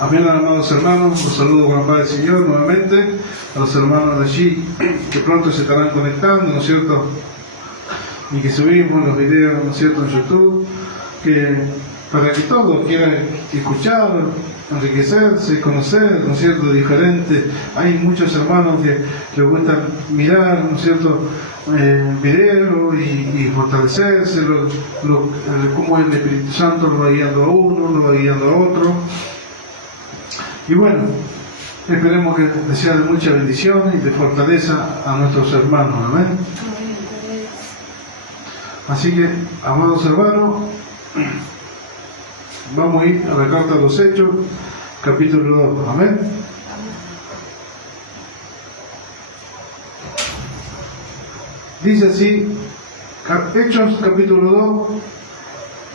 Amén, amados hermanos, los saludo con la paz del Señor nuevamente, a los hermanos de allí que pronto se estarán conectando, ¿no es cierto? Y que subimos los videos, ¿no es cierto?, en YouTube, que para que todos quieran escuchar, enriquecerse, conocer, ¿no es cierto?, diferente. Hay muchos hermanos que les gusta mirar, ¿no es cierto?, videos y fortalecerse, cómo el Espíritu Santo lo va guiando a uno, lo va guiando a otro. Y bueno, esperemos que les sea de mucha bendición y de fortaleza a nuestros hermanos. Amén. Así que, amados hermanos, vamos a ir a la carta a los Hechos, capítulo 2. Amén. Dice así, Hechos capítulo 2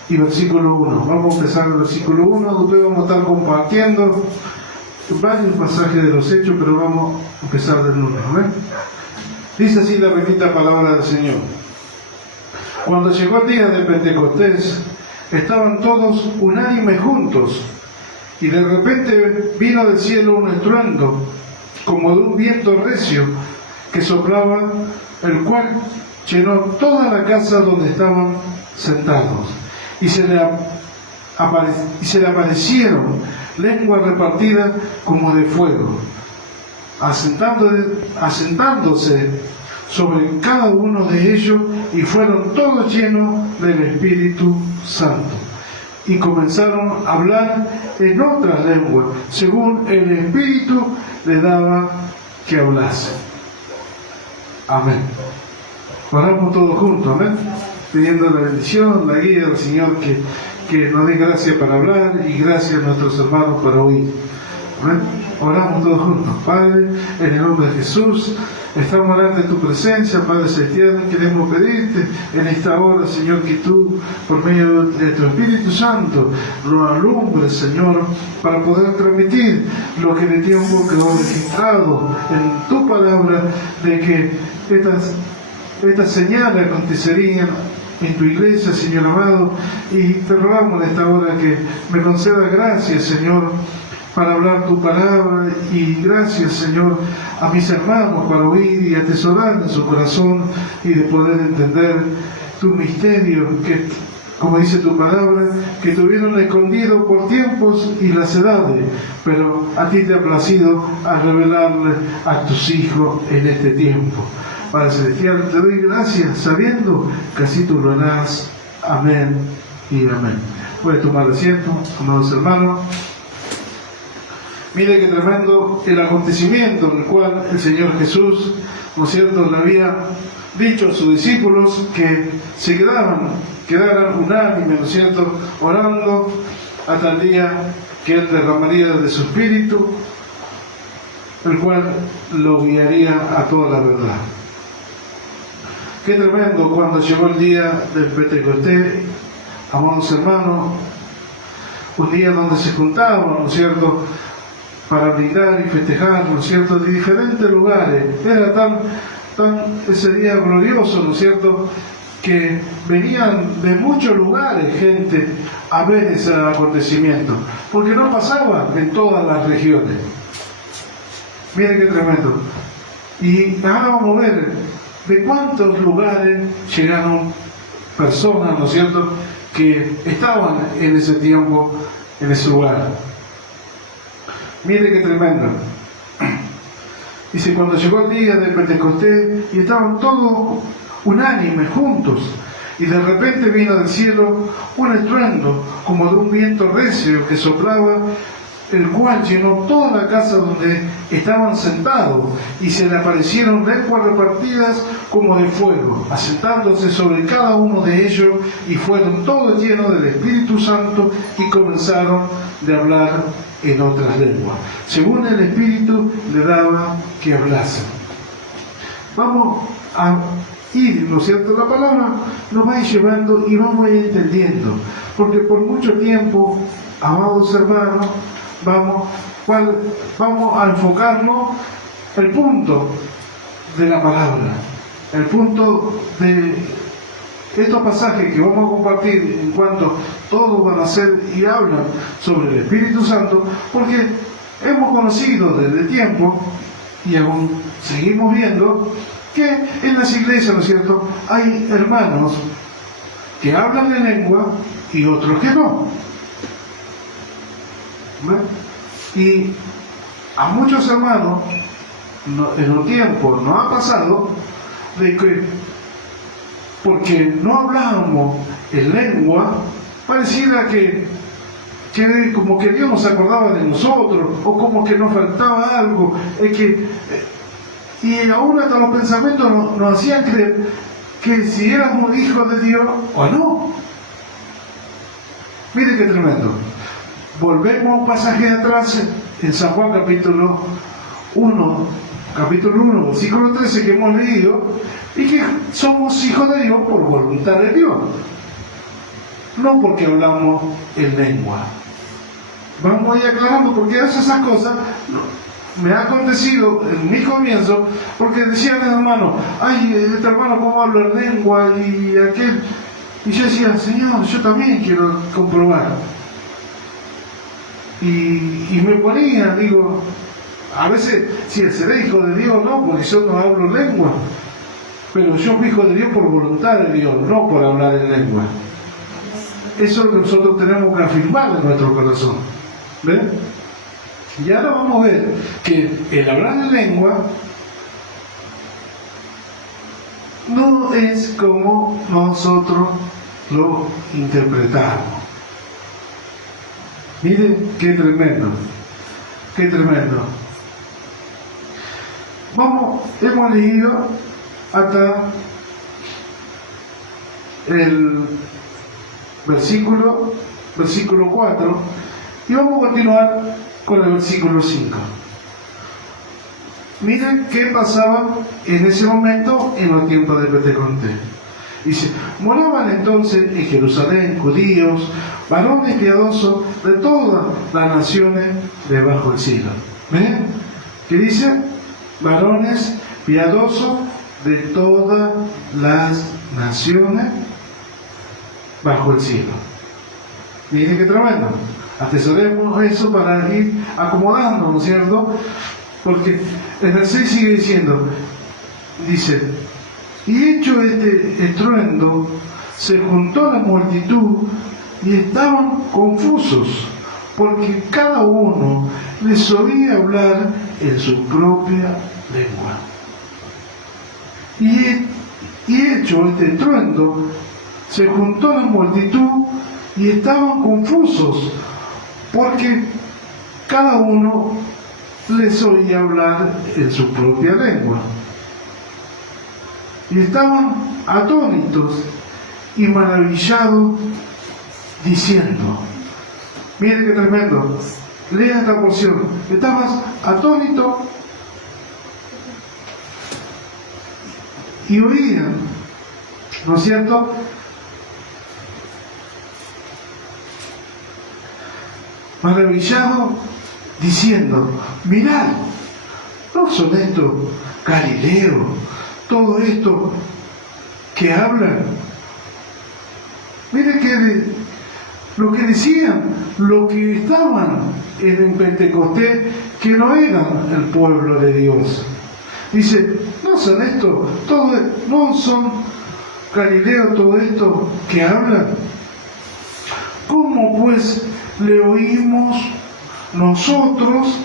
y versículo 1. Vamos a empezar el versículo 1, después vamos a estar compartiendo varios pasajes de los Hechos, pero vamos a empezar del 1. ¿Amén? Dice así la bendita palabra del Señor. Cuando llegó el día de Pentecostés, estaban todos unánimes juntos, y de repente vino del cielo un estruendo, como de un viento recio, que soplaba, el cual llenó toda la casa donde estaban sentados. Y se le aparecieron lenguas repartidas como de fuego, asentándose sobre cada uno de ellos, y fueron todos llenos del Espíritu Santo, y comenzaron a hablar en otras lenguas, según el Espíritu le daba que hablase. Amén. Oramos todos juntos, amén, pidiendo la bendición, la guía del Señor, que nos dé gracia para hablar y gracias a nuestros hermanos para oír. Amén. Oramos todos juntos. Padre, en el nombre de Jesús, estamos delante de tu presencia, Padre Celestial. Queremos pedirte en esta hora, Señor, que tú, por medio de tu Espíritu Santo, lo alumbres, Señor, para poder transmitir lo que de tiempo quedó registrado en tu palabra, de que estas señales acontecerían en tu iglesia, Señor amado, y te rogamos en esta hora que me conceda gracias, Señor, para hablar tu palabra, y gracias, Señor, a mis hermanos para oír y atesorar en su corazón y de poder entender tu misterio, que, como dice tu palabra, que tuvieron escondido por tiempos y las edades, pero a ti te ha placido a revelarle a tus hijos en este tiempo. Padre Celestial, te doy gracias sabiendo que así tú lo harás. Amén y amén. Puedes tomar asiento, amados hermanos. Mire qué tremendo el acontecimiento en el cual el Señor Jesús, ¿no es cierto?, le había dicho a sus discípulos que se quedaran unánimes, ¿no es cierto?, orando hasta el día que Él derramaría de su Espíritu, el cual lo guiaría a toda la verdad. Qué tremendo cuando llegó el día del Pentecostés, amados hermanos, un día donde se juntaban, ¿no es cierto?, para brindar y festejar, ¿no es cierto?, de diferentes lugares. Era tan ese día glorioso, ¿no es cierto?, que venían de muchos lugares gente a ver ese acontecimiento, porque no pasaba en todas las regiones. Miren qué tremendo. Y ahora vamos a ver de cuántos lugares llegaron personas, ¿no es cierto?, que estaban en ese tiempo, en ese lugar. Mire qué tremendo. Dice, cuando llegó el día de Pentecostés, y estaban todos unánimes, juntos, y de repente vino del cielo un estruendo, como de un viento recio que soplaba, el cual llenó toda la casa donde estaban sentados, y se le aparecieron lenguas repartidas como de fuego, asentándose sobre cada uno de ellos, y fueron todos llenos del Espíritu Santo, y comenzaron de hablar en otras lenguas, según el Espíritu le daba que hablasen. Vamos a ir, ¿no es cierto?, la palabra nos va a ir llevando y vamos a ir entendiendo, porque por mucho tiempo, amados hermanos, vamos a enfocarnos el punto de la palabra, el punto de estos pasajes que vamos a compartir en cuanto todos van a ser y hablan sobre el Espíritu Santo, porque hemos conocido desde tiempo y aún seguimos viendo que en las iglesias, ¿no es cierto?, hay hermanos que hablan en lengua y otros que no. ¿Ve? Y a muchos hermanos en un tiempo nos ha pasado de que porque no hablábamos en lengua, pareciera que como que Dios nos acordaba de nosotros, o como que nos faltaba algo, y aún hasta los pensamientos nos hacían creer que si éramos hijos de Dios o no. Mire qué tremendo. Volvemos a un pasaje de atrás en San Juan capítulo 1, versículo 13 que hemos leído, y que somos hijos de Dios por voluntad de Dios, no porque hablamos en lengua. Vamos a ir aclarando, porque a veces esas cosas me ha acontecido en mi comienzo, porque decían los hermanos, ay, este hermano cómo habla en lengua y aquel, y yo decía, Señor, yo también quiero comprobar, y me ponía, digo, a veces, si seré hijo de Dios o no, porque yo no hablo en lengua, pero yo fui hijo de Dios por voluntad de Dios, no por hablar en lengua. Eso nosotros tenemos que afirmar en nuestro corazón. ¿Ven? Y ahora vamos a ver que el hablar en lengua no es como nosotros lo interpretamos. Miren qué tremendo, qué tremendo. Hemos leído hasta el versículo 4 y vamos a continuar con el versículo 5. Miren qué pasaba en ese momento en los tiempos de Pentecostés. Dice, moraban entonces en Jerusalén judíos, varones piadosos de todas las naciones debajo del cielo. ¿Ven? ¿Qué dice? Varones piadosos de todas las naciones bajo el cielo. Miren qué tremendo. Atesoremos eso para ir acomodando, ¿no es cierto? Porque en el 6 sigue diciendo, dice, y hecho este estruendo, se juntó la multitud y estaban confusos, porque cada uno les oía hablar en su propia lengua. Y hecho este estruendo, se juntó la multitud y estaban confusos, porque cada uno les oía hablar en su propia lengua. Y estaban atónitos y maravillados, diciendo, mire qué tremendo, lea esta porción, estabas atónito y oían, ¿no es cierto?, maravillado, diciendo, mirad, ¿no son estos Galileos, todo esto que hablan? Mire que lo que decían, lo que estaban en Pentecostés, que no eran el pueblo de Dios. Dice, ¿no son estos, no son Galileos todo esto que hablan? ¿Cómo pues le oímos nosotros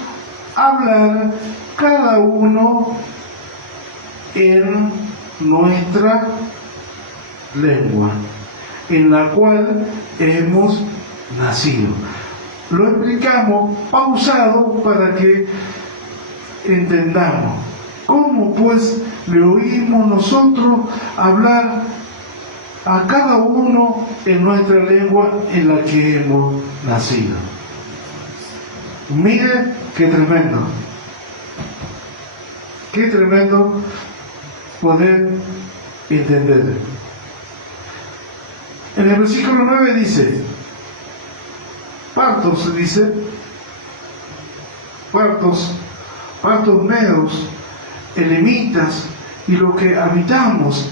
hablar cada uno en nuestra lengua, en la cual hemos nacido? Lo explicamos pausado para que entendamos. ¿Cómo pues le oímos nosotros hablar a cada uno en nuestra lengua en la que hemos nacido? Mire qué tremendo poder entender. En el versículo 9 dice, partos medos, elemitas y lo que habitamos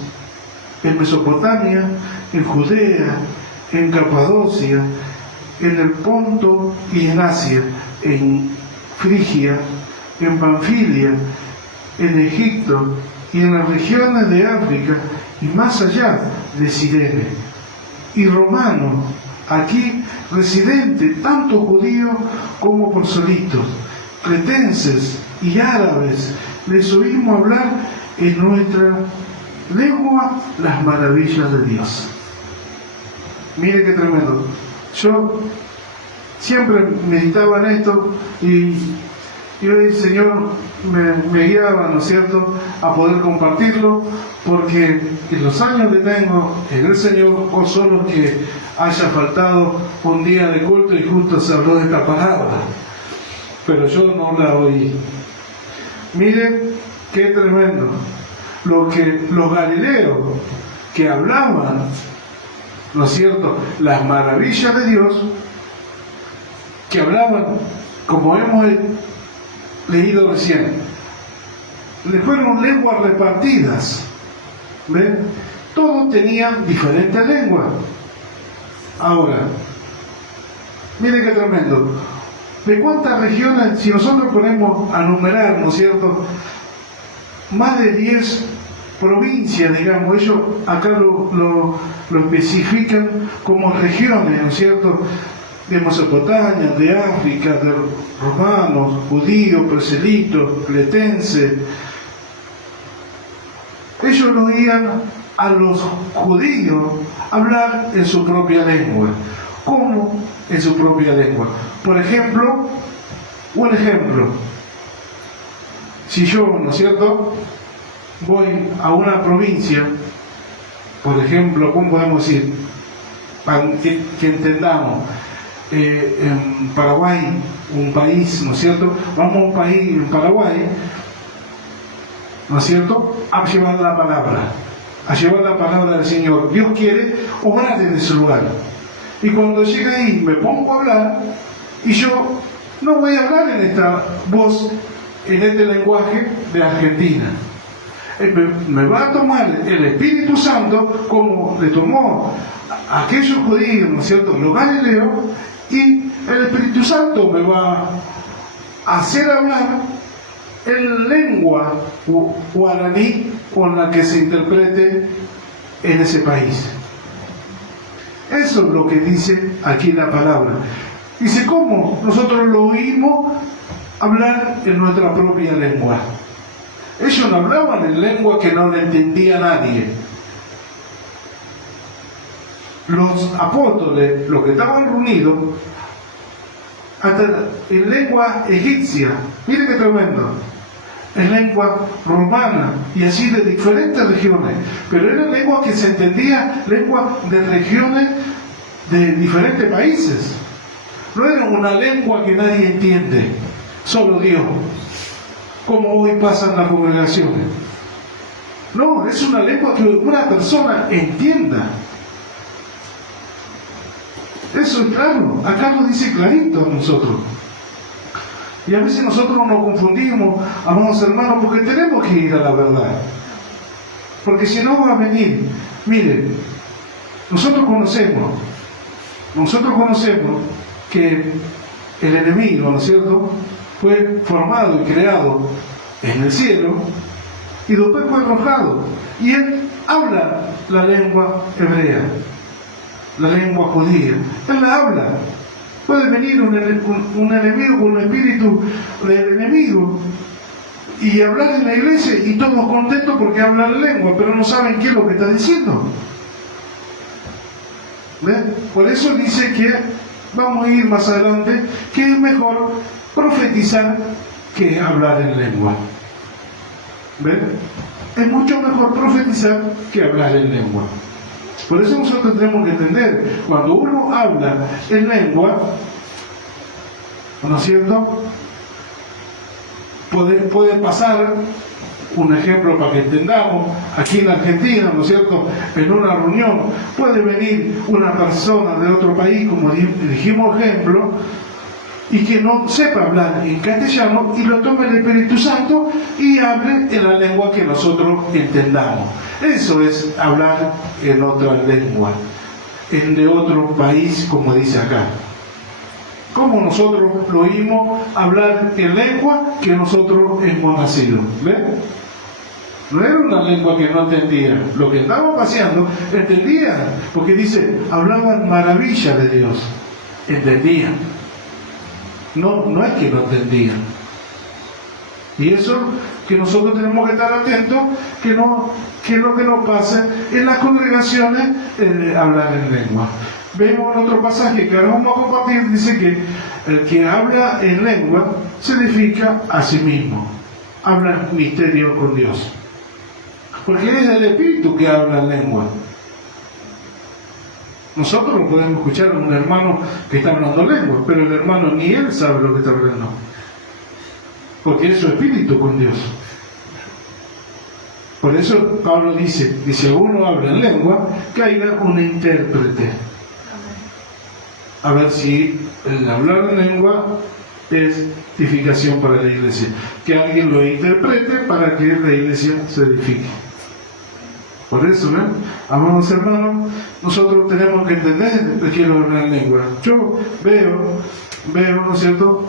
en Mesopotamia, en Judea, en Capadocia, en el Ponto y en Asia, en Frigia, en Panfilia, en Egipto y en las regiones de África y más allá de Cirene, y romanos, aquí residentes, tanto judíos como proselitos, cretenses y árabes, les oímos hablar en nuestra lengua las maravillas de Dios. Mire qué tremendo. Yo siempre meditaba en esto y hoy el Señor me guiaba, ¿no es cierto?, a poder compartirlo, porque en los años que tengo en el Señor, o solo que haya faltado un día de culto y justo se habló de esta palabra, pero yo no la oí. Miren qué tremendo. Lo que los galileos que hablaban, ¿no es cierto?, las maravillas de Dios, que hablaban, como hemos leído recién, le fueron lenguas repartidas. ¿Ven? Todos tenían diferentes lenguas. Ahora, miren qué tremendo. ¿De cuántas regiones, si nosotros ponemos a numerar, ¿no es cierto?, más de 10 provincias, digamos, ellos acá lo especifican como regiones, ¿no es cierto?, de Mesopotamia, de África, de romanos, judíos, proselitos, cretenses. Ellos no oían a los judíos hablar en su propia lengua. ¿Cómo en su propia lengua? Por ejemplo, un ejemplo. Si yo, ¿no es cierto?, voy a una provincia, por ejemplo, ¿cómo podemos decir? Para que entendamos, en Paraguay, un país, ¿no es cierto? Vamos a un país, en Paraguay, ¿no es cierto?, a llevar la palabra del Señor. Dios quiere obrar en ese lugar. Y cuando llegue ahí, me pongo a hablar, y yo no voy a hablar en esta voz, en este lenguaje de Argentina. Me va a tomar el Espíritu Santo como le tomó a aquellos judíos, ¿no es cierto?, los galileos, y el Espíritu Santo me va a hacer hablar en lengua guaraní con la que se interprete en ese país. Eso es lo que dice aquí la palabra. Dice, ¿cómo? Nosotros lo oímos hablar en nuestra propia lengua. Ellos no hablaban en lengua que no le entendía nadie. Los apóstoles, los que estaban reunidos, hasta en lengua egipcia, mire qué tremendo, en lengua romana y así de diferentes regiones, pero era lengua que se entendía, lengua de regiones de diferentes países. No era una lengua que nadie entiende, solo Dios, como hoy pasa en las congregaciones. No, es una lengua que una persona entienda. Eso es claro, acá lo dice clarito a nosotros. Y a veces nosotros nos confundimos, amados hermanos, porque tenemos que ir a la verdad. Porque si no va a venir, miren, nosotros conocemos que el enemigo, ¿no es cierto?, fue formado y creado en el cielo y después fue arrojado. Y él habla la lengua hebrea, la lengua judía. Él la habla. Puede venir un enemigo con un espíritu del enemigo y hablar en la iglesia y todos contentos porque habla la lengua, pero no saben qué es lo que está diciendo. ¿Ven? Por eso dice que vamos a ir más adelante, que es mejor profetizar que hablar en lengua. ¿Ven? Es mucho mejor profetizar que hablar en lengua. Por eso nosotros tenemos que entender, cuando uno habla en lengua, ¿no es cierto?, puede pasar, un ejemplo para que entendamos, aquí en Argentina, ¿no es cierto?, en una reunión, puede venir una persona de otro país, como dijimos ejemplo, y que no sepa hablar en castellano y lo tome el Espíritu Santo y hable en la lengua que nosotros entendamos. Eso es hablar en otra lengua, en de otro país, como dice acá. Como nosotros lo oímos hablar en lengua que nosotros hemos nacido. ¿Ven? No era una lengua que no entendía. Lo que estaban paseando, entendían, porque dice, hablaban maravilla de Dios. Entendían. No es que no entendían. Y eso que nosotros tenemos que estar atentos, que lo que nos pase en las congregaciones, hablar en lengua. Vemos en otro pasaje que ahora vamos a compartir, dice que el que habla en lengua se edifica a sí mismo. Habla en misterio con Dios. Porque es el Espíritu que habla en lengua. Nosotros no podemos escuchar a un hermano que está hablando lengua, pero el hermano ni él sabe lo que está hablando. Porque es su espíritu con Dios. Por eso Pablo dice, si uno habla en lengua, que haya un intérprete. A ver si el hablar en lengua es edificación para la iglesia. Que alguien lo interprete para que la iglesia se edifique. Por eso, amados hermanos, nosotros tenemos que entender que quiero hablar en lengua. Yo veo, ¿no es cierto?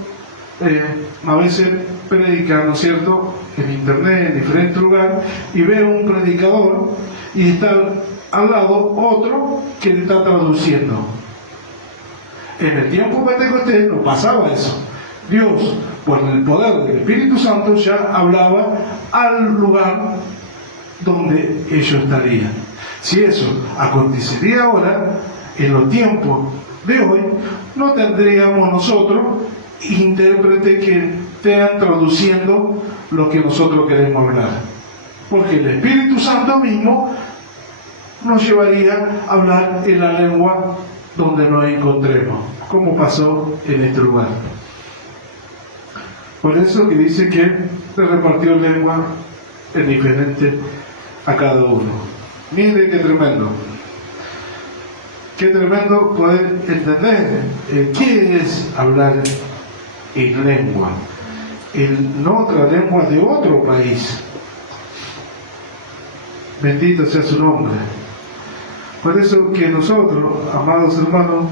A veces predican, ¿no es cierto?, en internet, en diferentes lugares, y veo un predicador y está al lado otro que le está traduciendo. En el tiempo pentecostés no pasaba eso. Dios, por el poder del Espíritu Santo, ya hablaba al lugar donde ellos estarían. Si eso acontecería ahora, en los tiempos de hoy, no tendríamos nosotros intérpretes que estén traduciendo lo que nosotros queremos hablar, porque el Espíritu Santo mismo nos llevaría a hablar en la lengua donde nos encontremos, como pasó en este lugar. Por eso que dice que se repartió lengua en diferente a cada uno. Mire qué tremendo. Qué tremendo poder entender qué es hablar en lengua, en otra lengua de otro país. Bendito sea su nombre. Por eso que nosotros, amados hermanos,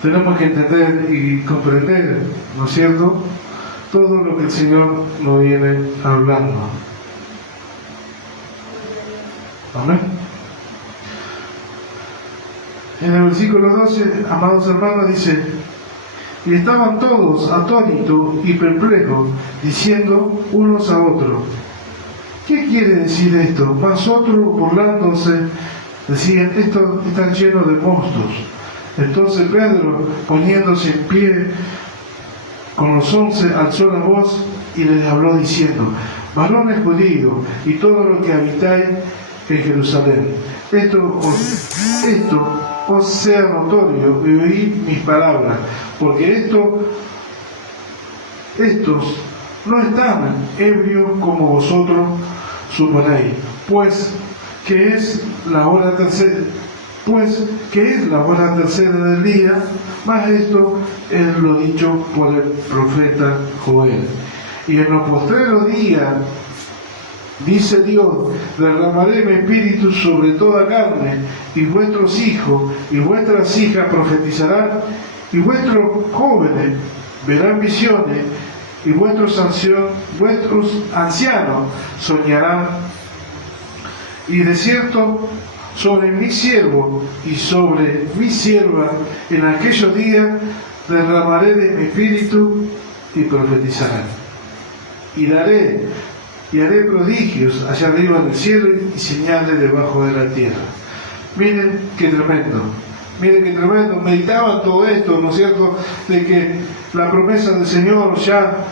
tenemos que entender y comprender, ¿no es cierto?, todo lo que el Señor nos viene hablando. Amén. En el versículo 12, amados hermanos, dice: y estaban todos atónitos y perplejos, diciendo unos a otros: ¿qué quiere decir esto? Mas otros, burlándose, decían: estos están llenos de monstruos. Entonces Pedro, poniéndose en pie con los 11, alzó la voz y les habló diciendo: varones judíos y todos los que habitáis en Jerusalén, esto os sea notorio y oíd mis palabras, porque estos no están ebrios como vosotros suponéis, pues que es la hora tercera del día, mas esto es lo dicho por el profeta Joel. Y en los postreros días, dice Dios, derramaré mi espíritu sobre toda carne, y vuestros hijos y vuestras hijas profetizarán, y vuestros jóvenes verán visiones, y vuestros ancianos soñarán. Y de cierto, sobre mi siervo y sobre mi sierva en aquellos días derramaré de mi espíritu y profetizarán. Y haré prodigios allá arriba en el cielo y señales debajo de la tierra. Miren qué tremendo. Meditaban todo esto, ¿no es cierto?, de que la promesa del Señor ya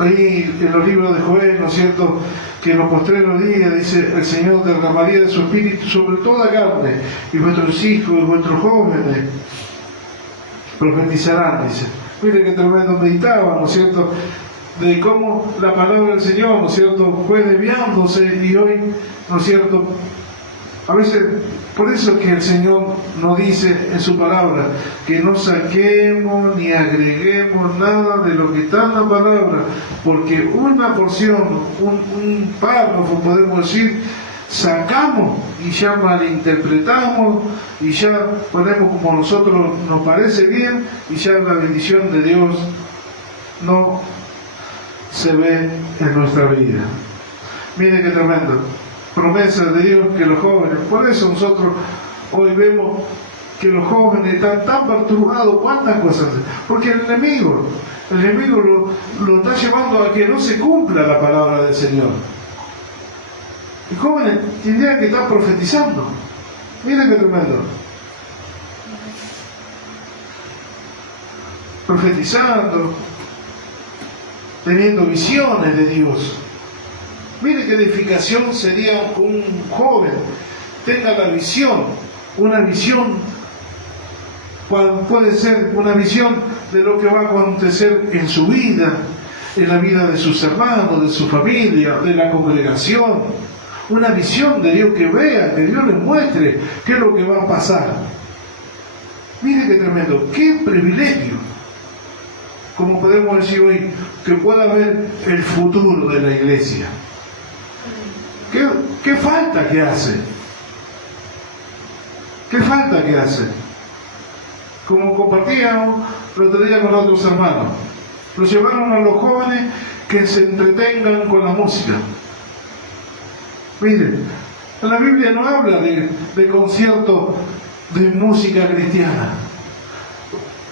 ahí en los libros de Joel, ¿no es cierto?, que en los postreros días, dice, el Señor derramaría de su espíritu sobre toda carne, y vuestros hijos y vuestros jóvenes profetizarán, dice. Miren qué tremendo meditaban, ¿no es cierto?, de cómo la palabra del Señor, ¿no es cierto?, fue desviándose, y hoy, ¿no es cierto?, A veces, por eso que el Señor nos dice en su palabra, que no saquemos ni agreguemos nada de lo que está en la palabra, porque una porción, un párrafo, podemos decir, sacamos y ya malinterpretamos y ya ponemos como nosotros nos parece bien y ya la bendición de Dios no se ve en nuestra vida. Mire qué tremendo. Promesa de Dios que los jóvenes, por eso nosotros hoy vemos que los jóvenes están tan perturbados, cuántas cosas, porque el enemigo lo está llevando a que no se cumpla la palabra del Señor. Los jóvenes tendrían que estar profetizando. Miren qué tremendo. Profetizando, teniendo visiones de Dios. Mire qué edificación sería que un joven tenga la visión, una visión, puede ser una visión de lo que va a acontecer en su vida, en la vida de sus hermanos, de su familia, de la congregación. Una visión de Dios, que vea, que Dios le muestre qué es lo que va a pasar. Mire qué tremendo, qué privilegio, como podemos decir hoy, que pueda ver el futuro de la iglesia. ¿Qué falta que hace? ¿Qué falta que hace? Como compartíamos el otro día con otros hermanos, los llevaron a los jóvenes que se entretengan con la música. Miren, en la Biblia no habla de conciertos de música cristiana.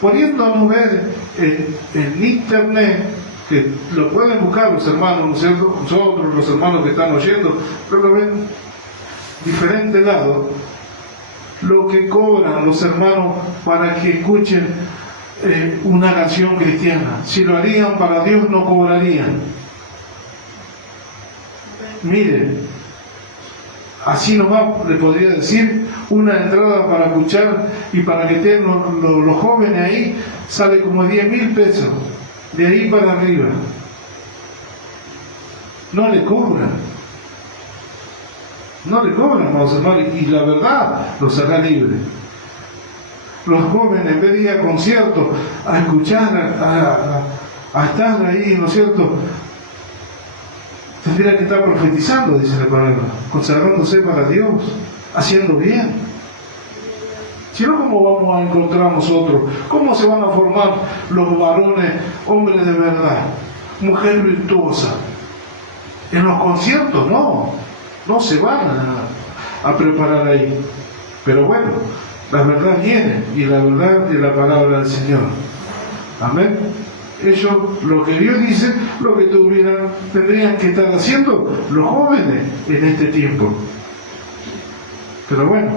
Poniéndonos ver en internet, que lo pueden buscar los hermanos, ¿no es cierto? Nosotros, los hermanos que están oyendo, pero lo ven diferente lado, lo que cobran los hermanos para que escuchen una canción cristiana. Si lo harían para Dios, no cobrarían. Miren, así nomás le podría decir, una entrada para escuchar y para que estén los jóvenes ahí, sale como 10.000 pesos, de ahí para arriba. No le cobran, vamos hermanos, y la verdad los hará libres. Los jóvenes, en vez de ir a conciertos, a escuchar, a estar ahí, ¿no es cierto?, tendría que estar profetizando, dice la palabra, consagrándose para Dios, haciendo bien. Si no, ¿cómo vamos a encontrar nosotros? ¿Cómo se van a formar los varones, hombres de verdad, mujer virtuosa? En los conciertos no se van a preparar ahí. Pero bueno, la verdad viene, y la verdad es la palabra del Señor. Amén. Ellos, lo que Dios dice, lo que tendrían que estar haciendo los jóvenes en este tiempo. Pero bueno,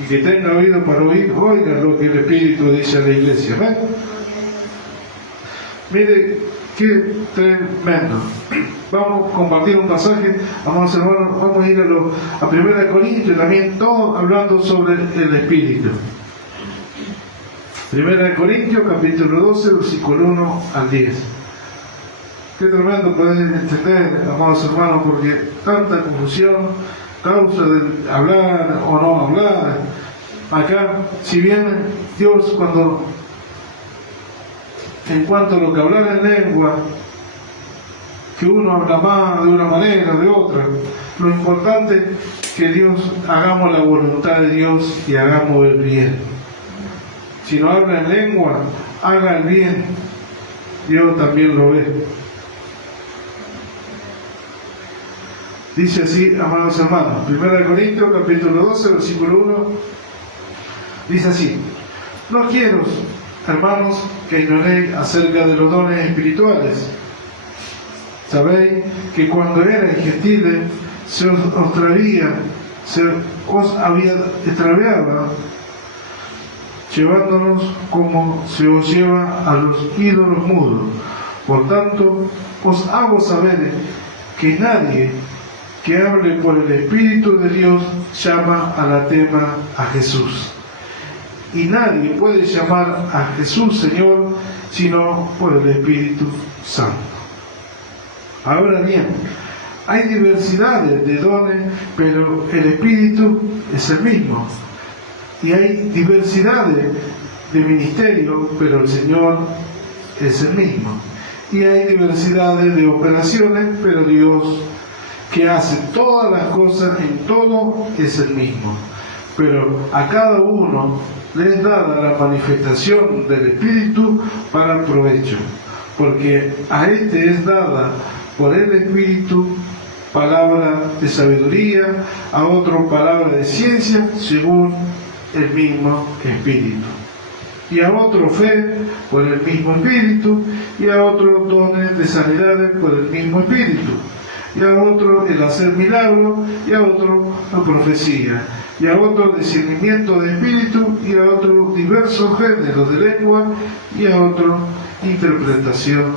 y que tenga oído para oír, oiga lo que el Espíritu dice a la iglesia. ¿Ven? Mire qué tremendo. Vamos a compartir un pasaje, vamos a ir a 1 Corintios, también todo hablando sobre el Espíritu. 1 Corintios, capítulo 12, versículo 1 al 10. Qué tremendo poder entender, amados hermanos, porque tanta confusión, causa de hablar o no hablar. Acá, si bien Dios, en cuanto a lo que hablar en lengua, que uno habla más de una manera, de otra, lo importante es que Dios, hagamos la voluntad de Dios y hagamos el bien. Si no habla en lengua, haga el bien, Dios también lo ve. Dice así, amados hermanos, 1 Corintios capítulo 12, versículo 1, dice así: no quiero, hermanos, que ignoréis acerca de los dones espirituales. Sabéis que cuando erais gentiles se os había extraviado, llevándonos como se os lleva a los ídolos mudos. Por tanto, os hago saber que nadie que hable por el Espíritu de Dios llama anatema a Jesús. Y nadie puede llamar a Jesús Señor sino por el Espíritu Santo. Ahora bien, hay diversidades de dones, pero el Espíritu es el mismo. Y hay diversidades de ministerios, pero el Señor es el mismo. Y hay diversidades de operaciones, pero Dios, que hace todas las cosas en todo, es el mismo. Pero a cada uno le es dada la manifestación del Espíritu para el provecho, porque a este es dada por el Espíritu palabra de sabiduría, a otro palabra de ciencia, según el mismo Espíritu, y a otro fe por el mismo Espíritu, y a otros dones de sanidades por el mismo Espíritu, y a otro el hacer milagros, y a otro la profecía, y a otro discernimiento de espíritu, y a otro diversos géneros de lengua, y a otro interpretación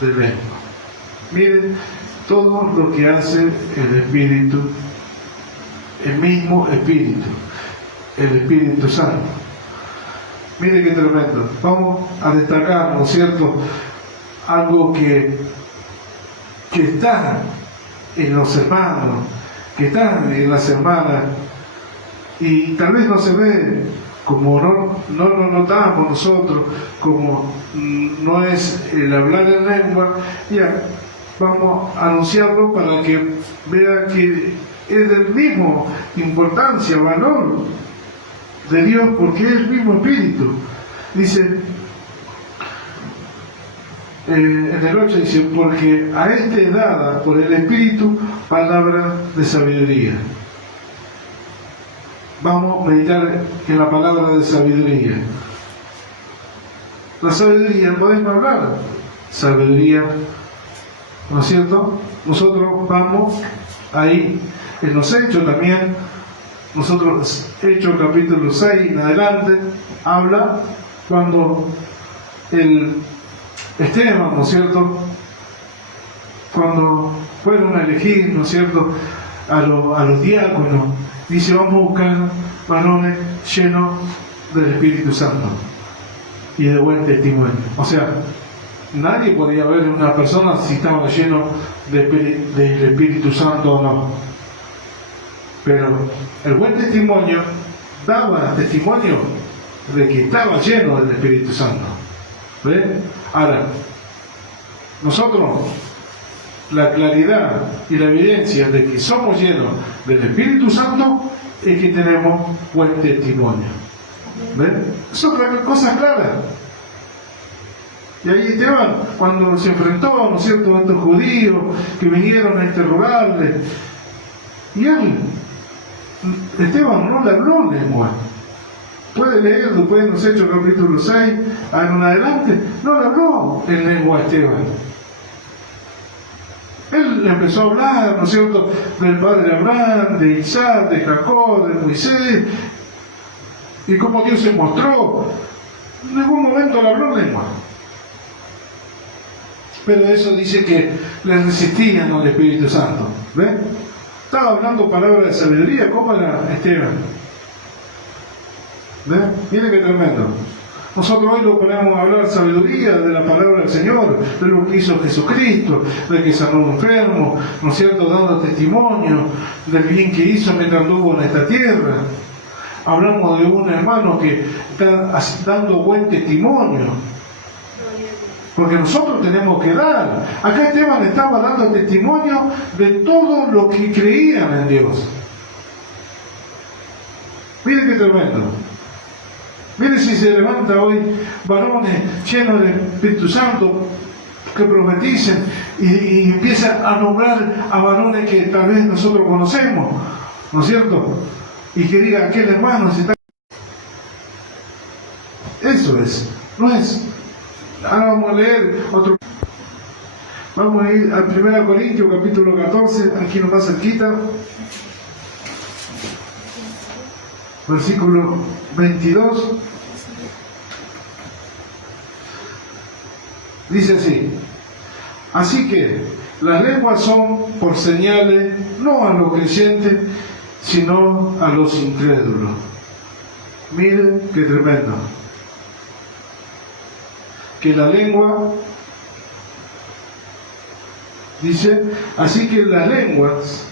de lengua. Miren todo lo que hace el Espíritu, el mismo Espíritu, el Espíritu Santo. Miren qué tremendo. Vamos a destacar, ¿no es cierto?, algo que está en los hermanos, que está en las hermanas, y tal vez no se ve, como no lo notamos nosotros, como no es el hablar en lengua. Ya vamos a anunciarlo para que vea que es del mismo importancia, valor de Dios, porque es el mismo Espíritu. Dice en el 8, dice, porque a este es dada por el Espíritu palabra de sabiduría. Vamos a meditar en la palabra de sabiduría. La sabiduría, podemos hablar sabiduría, ¿no es cierto? Nosotros vamos ahí en los Hechos también. Nosotros, Hechos capítulo 6 en adelante, habla cuando el Esteban, ¿no es cierto?, cuando fueron a elegir, ¿no es cierto?, a los diáconos, dice, vamos a buscar varones llenos del Espíritu Santo y de buen testimonio. O sea, nadie podía ver en una persona si estaba lleno del Espíritu Santo o no. Pero el buen testimonio daba testimonio de que estaba lleno del Espíritu Santo. ¿Ve? Ahora, nosotros, la claridad y la evidencia de que somos llenos del Espíritu Santo es que tenemos buen testimonio. ¿Ve? Eso es cosa clara. Y ahí Esteban, cuando se enfrentó, ¿no es cierto?, a estos judíos que vinieron a interrogarle, y Esteban no le habló en lengua. Puede leer después en los Hechos capítulo 6 en adelante, no le habló en lengua a Esteban. Él le empezó a hablar, ¿no es cierto?, del padre Abraham, de Isaac, de Jacob, de Moisés, y cómo Dios se mostró. En ningún momento le habló en lengua. Pero eso dice que le resistían al Espíritu Santo. ¿Ven? Estaba hablando palabras de sabiduría. ¿Cómo era Esteban? ¿Ven? Miren qué tremendo. Nosotros hoy lo ponemos a hablar sabiduría de la palabra del Señor, de lo que hizo Jesucristo, de que sanó a un enfermo, ¿no es cierto?, dando testimonio del bien que hizo mientras anduvo en esta tierra. Hablamos de un hermano que está dando buen testimonio, porque nosotros tenemos que dar. Acá Esteban estaba dando testimonio de todo lo que creían en Dios. Miren qué tremendo. Miren si se levanta hoy varones llenos del Espíritu Santo que profeticen y empiezan a nombrar a varones que tal vez nosotros conocemos, ¿no es cierto? Y que diga aquel hermano se está... Eso es, no es. Ahora vamos a leer otro. Vamos a ir al 1 Corintios capítulo 14, aquí nomás cerquita, versículo 22. Dice así: así que las lenguas son por señales no a los creyentes, sino a los incrédulos. Miren qué tremendo. Que la lengua Dice, así que las lenguas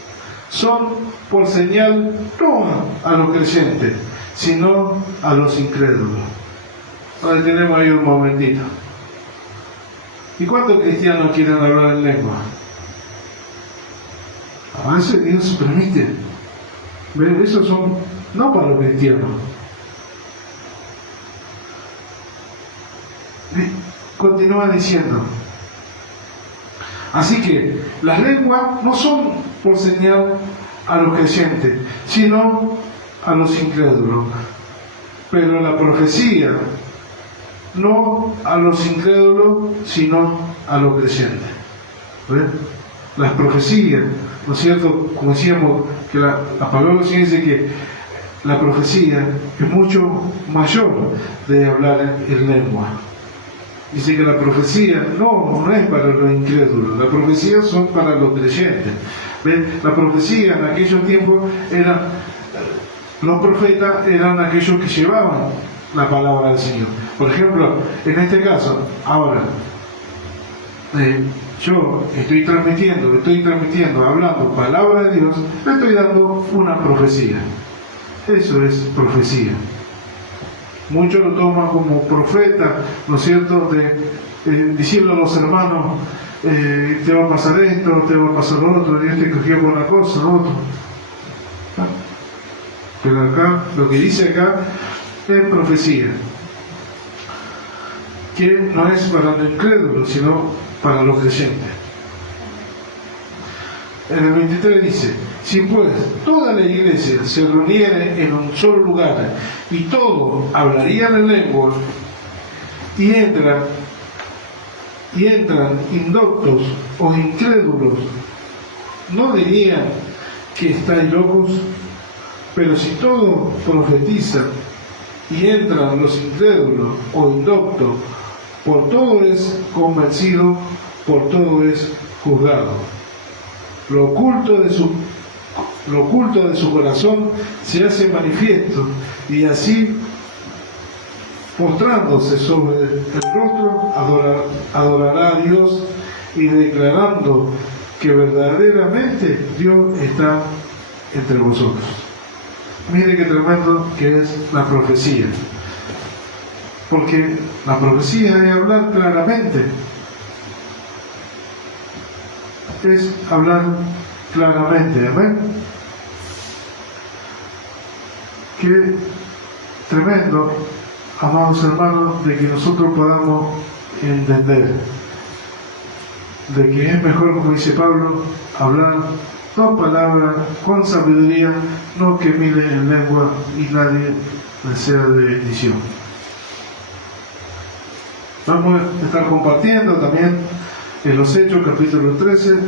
son por señal no a los creyentes, sino a los incrédulos. Ahora tenemos ahí un momentito. ¿Y cuántos cristianos quieren hablar en lengua? A veces Dios permite. ¿Ven? Esos son no para los cristianos. Continúa diciendo, así que las lenguas no son por señal a los creyentes, sino a los incrédulos. Pero la profecía no a los incrédulos, sino a los creyentes. ¿Ven? Las profecías, ¿no es cierto? Como decíamos, que la palabra del Señor dice que la profecía es mucho mayor de hablar en lengua. Dice que la profecía no es para los incrédulos, la profecía son para los creyentes. ¿Ven? La profecía en aquellos tiempos los profetas eran aquellos que llevaban la palabra del Señor. Por ejemplo, en este caso, ahora, yo estoy transmitiendo, hablando palabra de Dios, le estoy dando una profecía. Eso es profecía. Muchos lo toman como profeta, ¿no es cierto?, diciendo a los hermanos, te va a pasar esto, te va a pasar lo otro, Dios te cogió con una cosa, lo otro. Pero acá, lo que dice acá es profecía, que no es para los incrédulos, sino para los creyentes. En el 23 dice, si pues toda la iglesia se reuniere en un solo lugar y todos hablarían en lengua y entran indoctos o incrédulos, no dirían que estáis locos. Pero si todos profetizan y entran los incrédulos o indoctos, por todo es convencido, por todo es juzgado. Lo oculto de su corazón se hace manifiesto, y así, postrándose sobre el rostro, adorará a Dios, y declarando que verdaderamente Dios está entre vosotros. Mire qué tremendo que es la profecía, porque la profecía es hablar claramente, es hablar claramente. Amén. Qué tremendo, amados hermanos, de que nosotros podamos entender de que es mejor, como dice Pablo, hablar dos palabras con sabiduría, no que mire en lengua y nadie le sea de bendición. Vamos a estar compartiendo también en los Hechos, capítulo 13.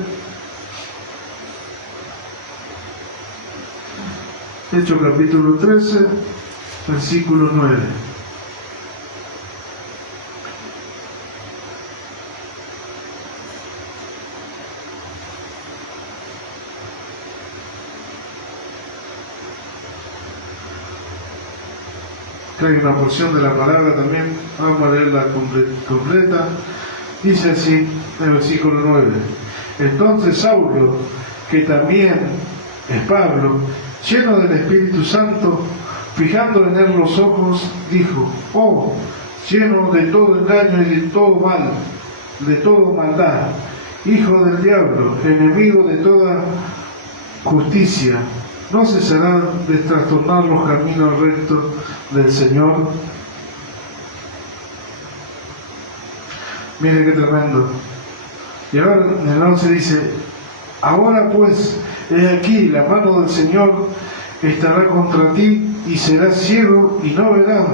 Hechos, capítulo 13, versículo 9. Hay una porción de la palabra también, vamos a leerla completa. Dice así en el versículo 9: entonces Saulo, que también es Pablo, lleno del Espíritu Santo, fijando en él los ojos, dijo: oh, lleno de todo engaño y de todo mal, de todo maldad, hijo del diablo, enemigo de toda justicia, ¿no cesará de trastornar los caminos rectos del Señor? Mire qué tremendo. Y ahora en el 11 dice: ahora pues, he aquí, la mano del Señor estará contra ti, y serás ciego y no verás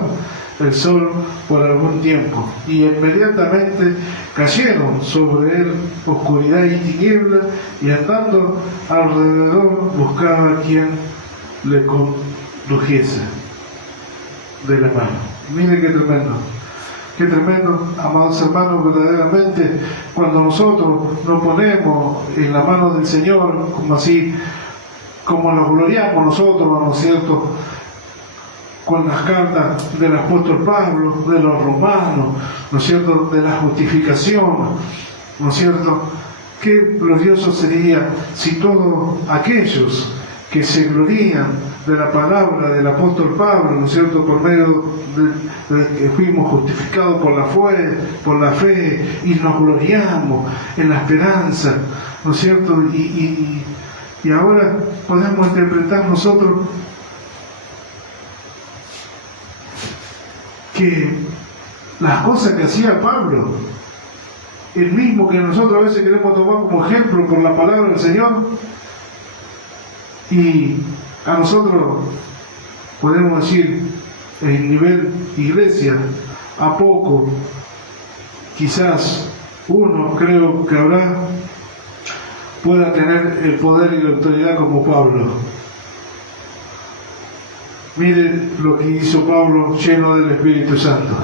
el sol por algún tiempo. Y inmediatamente cayeron sobre él oscuridad y tiniebla, y andando alrededor buscaba a quien le condujese de la mano. Mire qué tremendo, amados hermanos, verdaderamente, cuando nosotros nos ponemos en la mano del Señor, como así, como nos gloriamos nosotros, ¿no es cierto?, con las cartas del apóstol Pablo, de los romanos, ¿no es cierto?, de la justificación, ¿no es cierto?, Qué glorioso sería si todos aquellos que se glorían de la palabra del apóstol Pablo, ¿no es cierto?, por medio de que fuimos justificados por la fe y nos gloriamos en la esperanza, ¿no es cierto?, y ahora podemos interpretar nosotros que las cosas que hacía Pablo, el mismo que nosotros a veces queremos tomar como ejemplo por la palabra del Señor, y a nosotros podemos decir en nivel iglesia, a poco, quizás uno, creo que habrá, pueda tener el poder y la autoridad como Pablo. Mire lo que hizo Pablo lleno del Espíritu Santo.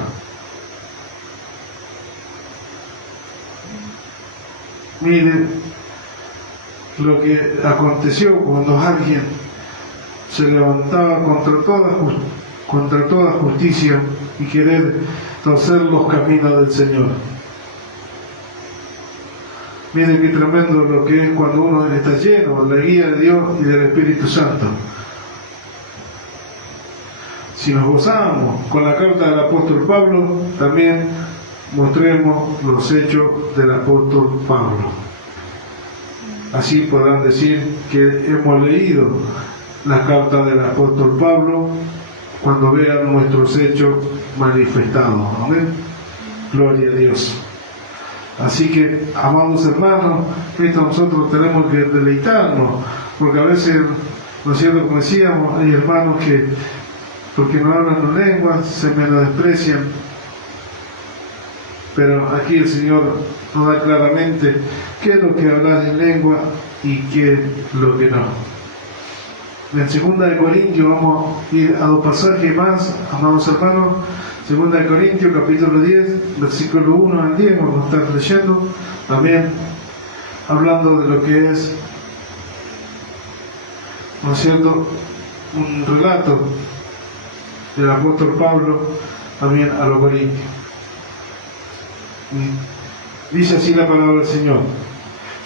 Mire lo que aconteció cuando alguien se levantaba contra toda justicia y querer torcer los caminos del Señor. Mire qué tremendo lo que es cuando uno está lleno de la guía de Dios y del Espíritu Santo. Si nos gozamos con la carta del apóstol Pablo, también mostremos los hechos del apóstol Pablo. Así podrán decir que hemos leído la carta del apóstol Pablo cuando vean nuestros hechos manifestados. Amén. Gloria a Dios. Así que, amados hermanos, esto nosotros tenemos que deleitarnos, porque a veces, ¿no es cierto?, como decíamos, hay hermanos que, porque no hablan en lenguas, se menosprecian, pero aquí el Señor nos da claramente qué es lo que hablar en lengua y qué es lo que no. En 2 Corintios vamos a ir a 2 pasajes más, amados hermanos. 2 Corintios capítulo 10, versículo 1 al 10, vamos a estar leyendo, también hablando de lo que es, ¿no es cierto?, un relato del apóstol Pablo también a los Corintios. Dice así la palabra del Señor: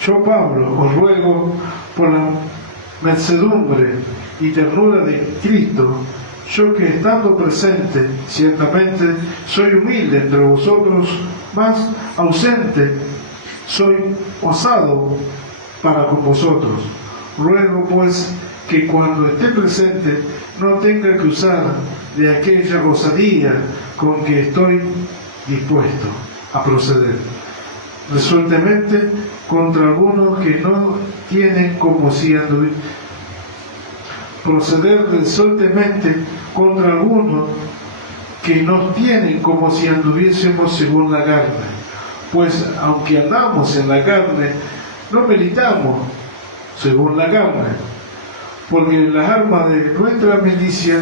yo, Pablo, os ruego por la mansedumbre y ternura de Cristo, yo que estando presente, ciertamente soy humilde entre vosotros, mas ausente soy osado para con vosotros. Ruego pues que cuando esté presente no tenga que usar de aquella osadía con que estoy dispuesto a proceder resueltamente contra algunos que no tienen como si proceder resueltamente contra algunos que nos tienen como si anduviésemos según la carne. Pues aunque andamos en la carne, no militamos según la carne, porque las armas de nuestra milicia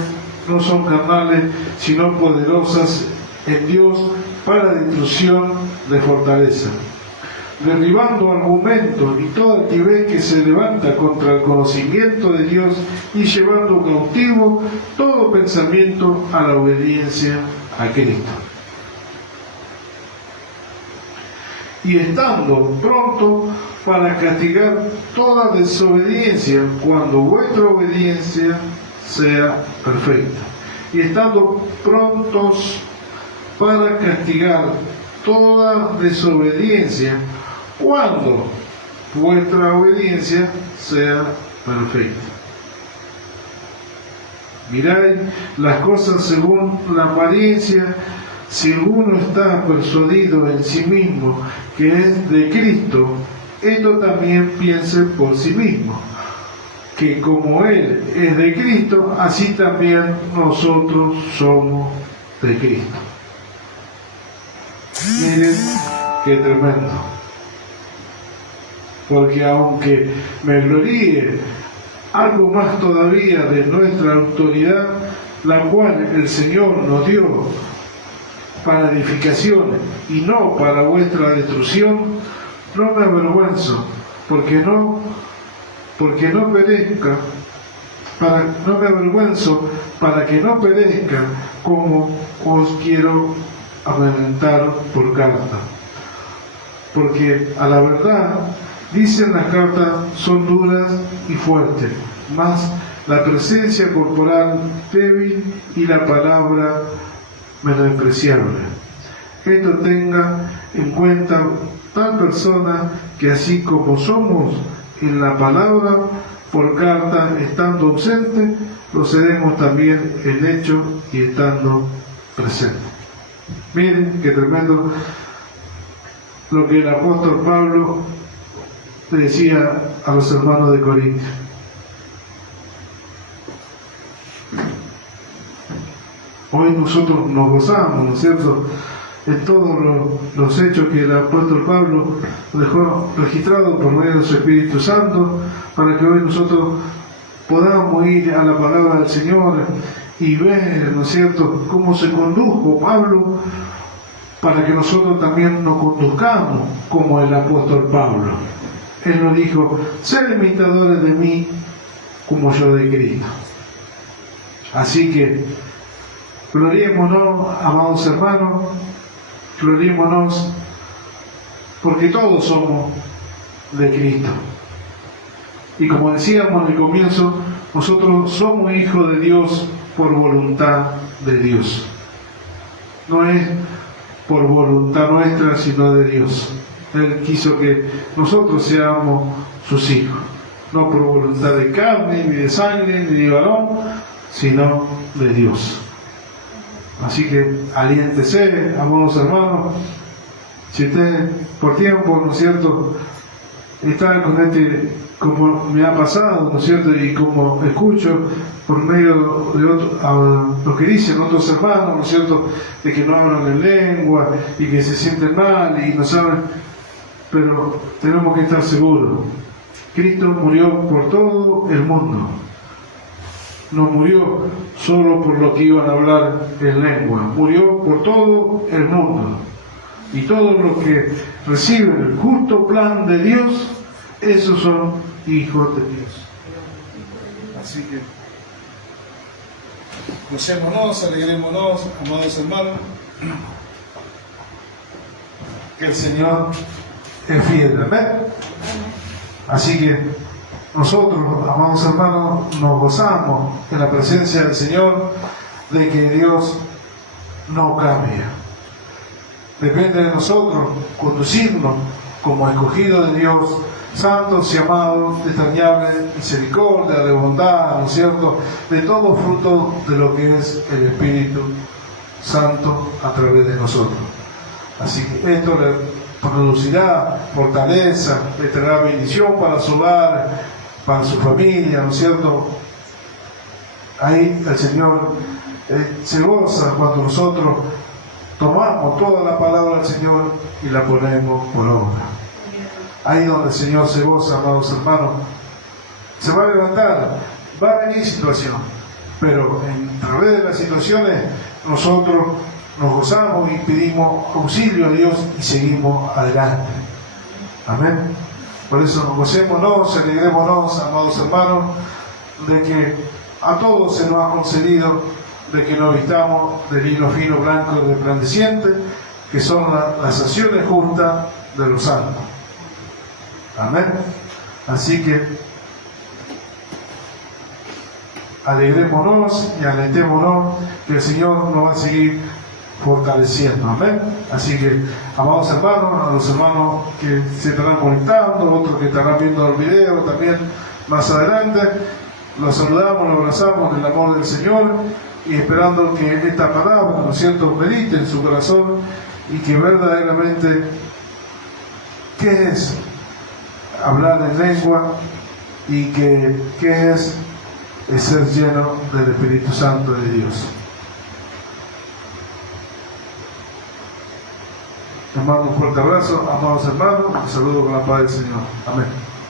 no son carnales, sino poderosas en Dios para destrucción de fortaleza, derribando argumentos y toda altivez que se levanta contra el conocimiento de Dios y llevando cautivo todo pensamiento a la obediencia a Cristo. Y estando pronto para castigar toda desobediencia cuando vuestra obediencia sea perfecta. Y estando prontos para castigar toda desobediencia cuando vuestra obediencia sea perfecta. Mirad las cosas según la apariencia. Si alguno está persuadido en sí mismo que es de Cristo, esto también piense por sí mismo, que como Él es de Cristo, así también nosotros somos de Cristo. Miren qué tremendo. Porque aunque me gloríe algo más todavía de nuestra autoridad, la cual el Señor nos dio para edificación y no para vuestra destrucción, no me avergüenzo, porque no perezca, no me avergüenzo para que no perezca, como os quiero amedrentar por carta. Porque a la verdad Dicen las cartas son duras y fuertes, mas la presencia corporal débil y la palabra menospreciable. Esto tenga en cuenta tal persona que así como somos en la palabra por carta estando ausente, lo seremos también en hecho y estando presente. Miren qué tremendo lo que el apóstol Pablo le decía a los hermanos de Corinto. Hoy nosotros nos gozamos, ¿no es cierto?, en todos los hechos que el apóstol Pablo dejó registrado por medio de su Espíritu Santo, para que hoy nosotros podamos ir a la palabra del Señor y ver, ¿no es cierto?, cómo se condujo Pablo, para que nosotros también nos conduzcamos como el apóstol Pablo. Él nos dijo: sed imitadores de mí como yo de Cristo. Así que gloriémonos, amados hermanos, gloriémonos, porque todos somos de Cristo. Y como decíamos en el comienzo, nosotros somos hijos de Dios por voluntad de Dios. No es por voluntad nuestra, sino de Dios. Él quiso que nosotros seamos sus hijos, no por voluntad de carne, ni de sangre, ni de varón, sino de Dios. Así que aliéntese, amados hermanos. Si usted por tiempo, ¿no es cierto?, está con como me ha pasado, ¿no es cierto?, y como escucho por medio de lo que dicen otros hermanos, ¿no es cierto?, de que no hablan en lengua y que se sienten mal y no saben, pero tenemos que estar seguros. Cristo murió por todo el mundo. No murió solo por lo que iban a hablar en lengua, murió por todo el mundo. Y todos los que reciben el justo plan de Dios, esos son hijos de Dios. Así que gocémonos, alegrémonos, amados hermanos, que el Señor es fiel. Amén. Así que nosotros, amados hermanos, nos gozamos en la presencia del Señor, de que Dios no cambia. Depende de nosotros conducirnos como escogidos de Dios, santos y amados, de entrañable misericordia, de bondad, ¿no es cierto?, de todo fruto de lo que es el Espíritu Santo a través de nosotros. Así que esto le producirá fortaleza, le traerá bendición para su hogar, para su familia, ¿no es cierto? Ahí el Señor se goza cuando nosotros tomamos toda la palabra del Señor y la ponemos por obra. Ahí donde el Señor se goza, amados hermanos, se va a levantar, va a venir situación, pero a través de las situaciones nosotros nos gozamos y pedimos auxilio a Dios y seguimos adelante. Amén. Por eso nos gocémonos, alegrémonos, amados hermanos, de que a todos se nos ha concedido de que nos vistamos de lino fino, blanco y resplandeciente, que son las acciones justas de los santos. Amén. Así que alegrémonos y alentémonos, que el Señor nos va a seguir fortaleciendo. Amén. Así que, amados hermanos, a los hermanos que se estarán conectando, otros que estarán viendo el video también más adelante, los saludamos, los abrazamos en el amor del Señor y esperando que esta palabra, ¿no es cierto?, medite en su corazón y que verdaderamente, ¿qué es hablar en lengua? Y que ¿qué es ser lleno del Espíritu Santo de Dios? Les mando un fuerte abrazo, amados hermanos, los saludo con la paz del Señor. Amén.